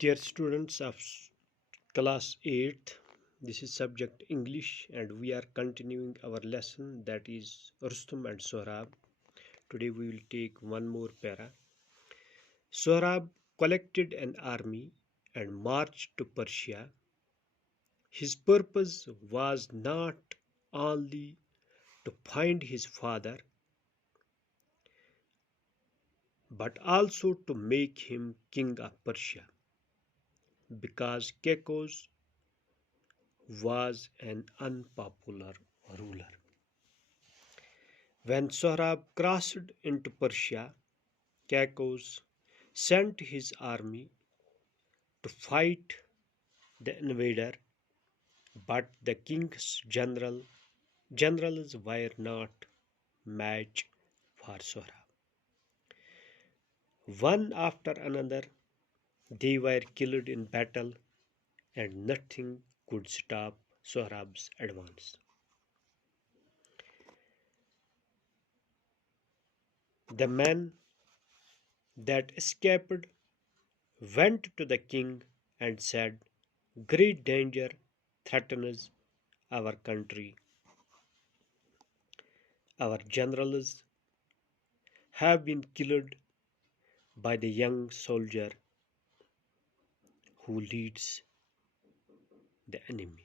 Dear students of class 8th, this is subject English and we are continuing our lesson, that is Rustum and Sohrab. Today we will take one more para. Sohrab collected an army and marched to Persia. His purpose was not only to find his father but also to make him king of Persia, because Kekos was an unpopular ruler. When Sohrab crossed into Persia, Kekos sent his army to fight the invader, but the king's generals were not match for Sohrab. One after another, they were killed in battle, and nothing could stop Sohrab's advance. The men that escaped went to the king and said, "Great danger threatens our country. Our generals have been killed by the young soldier who leads the enemy."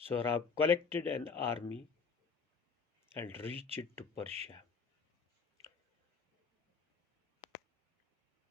Sohrab collected an army and reached to Persia.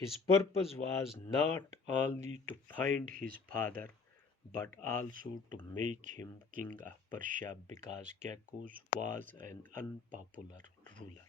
His purpose was not only to find his father but also to make him king of Persia, because Kekos was an unpopular ruler.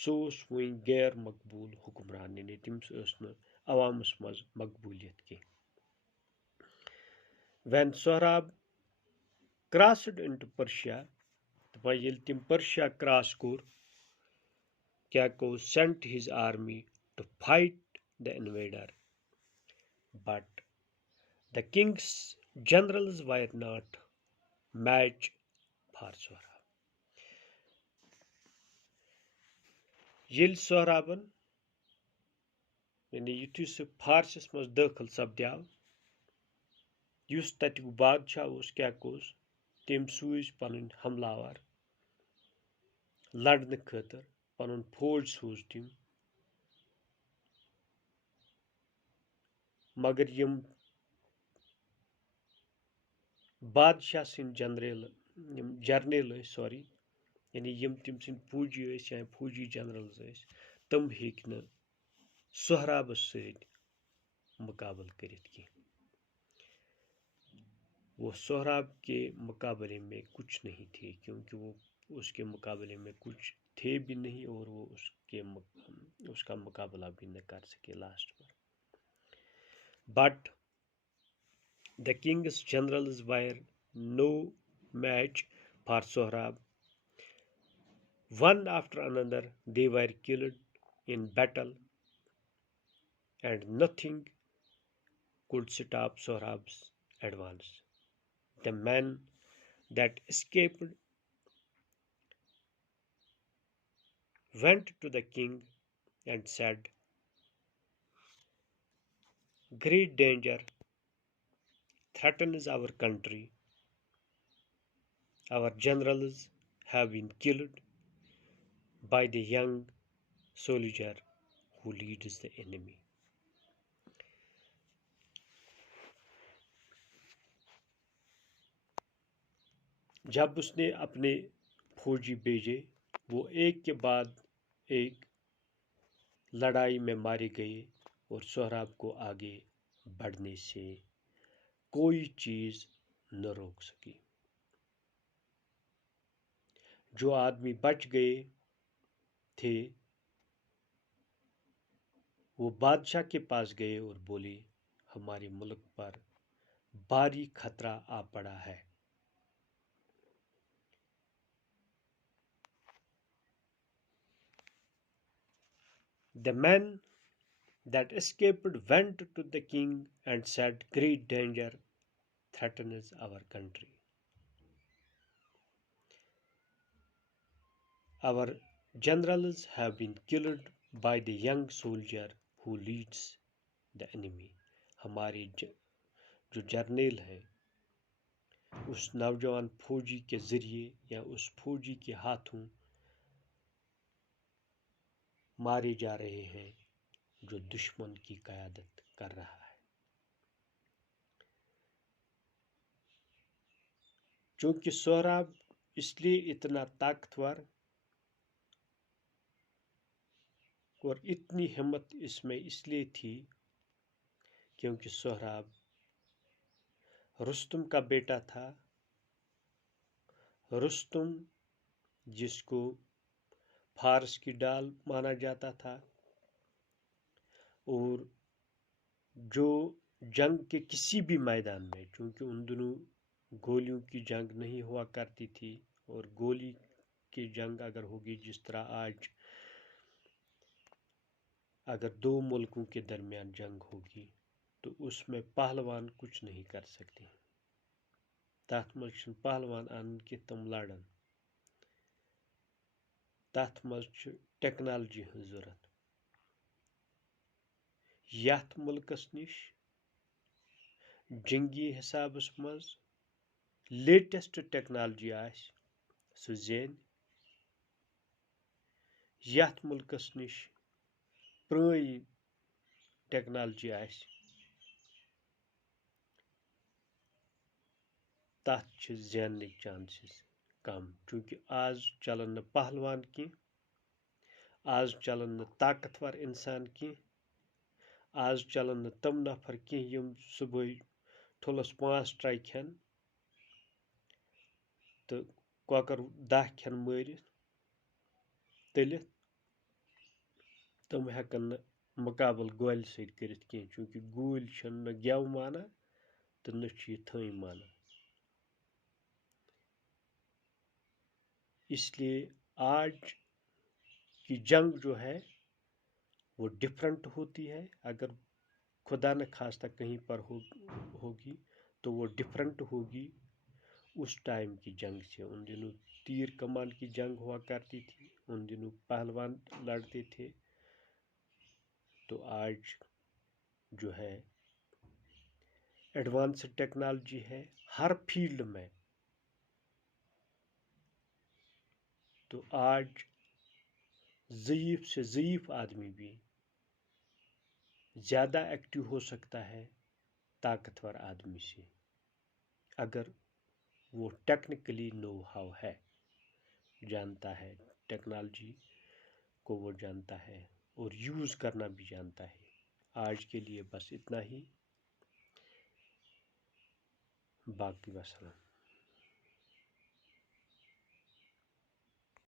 سُہ اوس وۄنۍ غیر مقبوٗل حُکمران، یعنی تٔمِس ٲس نہٕ عوامس منٛز مقبوٗلیت کینٛہہ. When Sohrab crossed into Persia, وۄنۍ ییٚلہِ تِم Persia cross cover, Kekos sent his army to fight the invader, but the king's generals were not match for Sohrab. ییٚلہِ سہرابن یعنی یُتھُے سُہ فارسس منٛز دٲخل سپدیو, یُس تتیُک بادشاہ اوس کیکوس, تٔمۍ سوٗزۍ پنٕنۍ حملاور لڑنہٕ خٲطرٕ, پنُن فوج سوٗز تٔمۍ, مگر یِم بادشاہ سٕنٛدۍ جرنیل ٲسۍ, یعنی یِم تٔمۍ سٕنٛدۍ فوجی ٲسۍ یا فوجی جنرلز ٲسۍ, تِم ہیٚکۍ نہٕ سہرابس سۭتۍ مقابل کٔرِتھ کینٛہہ. وہ سہراب کے مقابلے میں کچھ نہیں تھے, کیونکہ وہ اس کے مقابلے میں کچھ تھے بھی نہیں, اور وہ اس کا مقابلہ بھی نہ کر سکے last per. But the king's generals were no match for Sohrab. One after another they were killed in battle, and nothing could stop Sohrab's advance. The men that escaped went to the king and said, "Great danger threatens our country. Our generals have been killed by the young soldier who leads the enemy." جب اس نے اپنے فوجی بھیجے, وہ ایک کے بعد ایک لڑائی میں مارے گئے, اور سہراب کو آگے بڑھنے سے کوئی چیز نہ روک سکی. جو آدمی بچ گئے تھے وہ بادشاہ کے پاس گئے اور بولے, ہمارے ملک پر بھاری خطرہ آ پڑا ہے. The men that escaped went to the king and said, "Great danger threatens our country. Our generals have been killed by the young soldier who leads the enemy." ہمارے جو جرنیل ہیں, اس نوجوان فوجی کے ذریعے یا اس فوجی کے ہاتھوں مارے جا رہے ہیں جو دشمن کی قیادت کر رہا ہے. چونکہ سہراب اس لیے اتنا طاقتور اور اتنی ہمت اس میں اس لیے تھی کیونکہ سہراب رستم کا بیٹا تھا. رستم جس کو فارس کی ڈال مانا جاتا تھا, اور جو جنگ کے کسی بھی میدان میں, چونکہ ان دنوں گولیوں کی جنگ نہیں ہوا کرتی تھی, اور گولی کی جنگ اگر ہوگی جس طرح آج اگر دو ملکوں کے درمیان جنگ ہوگی تو اس میں پہلوان کچھ نہیں کر سکتے. تَتھ منٛز چھُنہٕ پہلوان اَنُن کہِ تِم لڑن. تَتھ منٛز چھُ ٹیکنالوجی ہٕنٛز ضروٗرت. یَتھ مُلکس نِش جنگی حسابس منٛز لیٹسٹ ٹیکنالوجی آسہِ سُہ زینہِ. یَتھ مُلکس نِش پرٛٲنۍ ٹیکنالوجی آسہِ تَتھ چھِ زیننٕکۍ چانسز کم, چوٗنٛکہِ آز چلن نہٕ پہلوان کینٛہہ, آز چلن نہٕ طاقتور اِنسان کینٛہہ, آز چلن نہٕ تِم نفر کینٛہہ یِم صبحٲے ٹھُلس 5 ٹرٛے کھٮ۪ن تہٕ کۄکر 10 کھٮ۪ن مٲرِتھ تٔلِتھ تم ہیکن نہٕ مقابل گولہِ سۭتۍ کٔرِتھ کینٛہہ چوٗنٛکہِ گوٗلۍ چھِنہٕ نہٕ گٮ۪و مانان تہٕ نہ چھِ یہِ تھٔنۍ مانان. اس لیے آج کی جنگ جو ہے وہ ڈفرینٹ ہوتی ہے. اگر خدا نہ خواستہ کہیں پر ہوگی تو وہ ڈفرینٹ ہوگی اس ٹائم کی جنگ سے. ان دنوں تیر کمان کی جنگ ہوا کرتی تھی، ان دنوں پہلوان لڑتے تھے. تو آج جو ہے ایڈوانسڈ ٹیکنالوجی ہے ہر فیلڈ میں. تو آج ضعیف سے ضعیف آدمی بھی زیادہ ایکٹیو ہو سکتا ہے طاقتور آدمی سے، اگر وہ ٹیکنیکلی نو ہاؤ ہے، جانتا ہے ٹیکنالوجی کو، وہ جانتا ہے اور یوز کرنا بھی جانتا ہے. آج کے لیے بس اتنا ہی، باقی وسلام.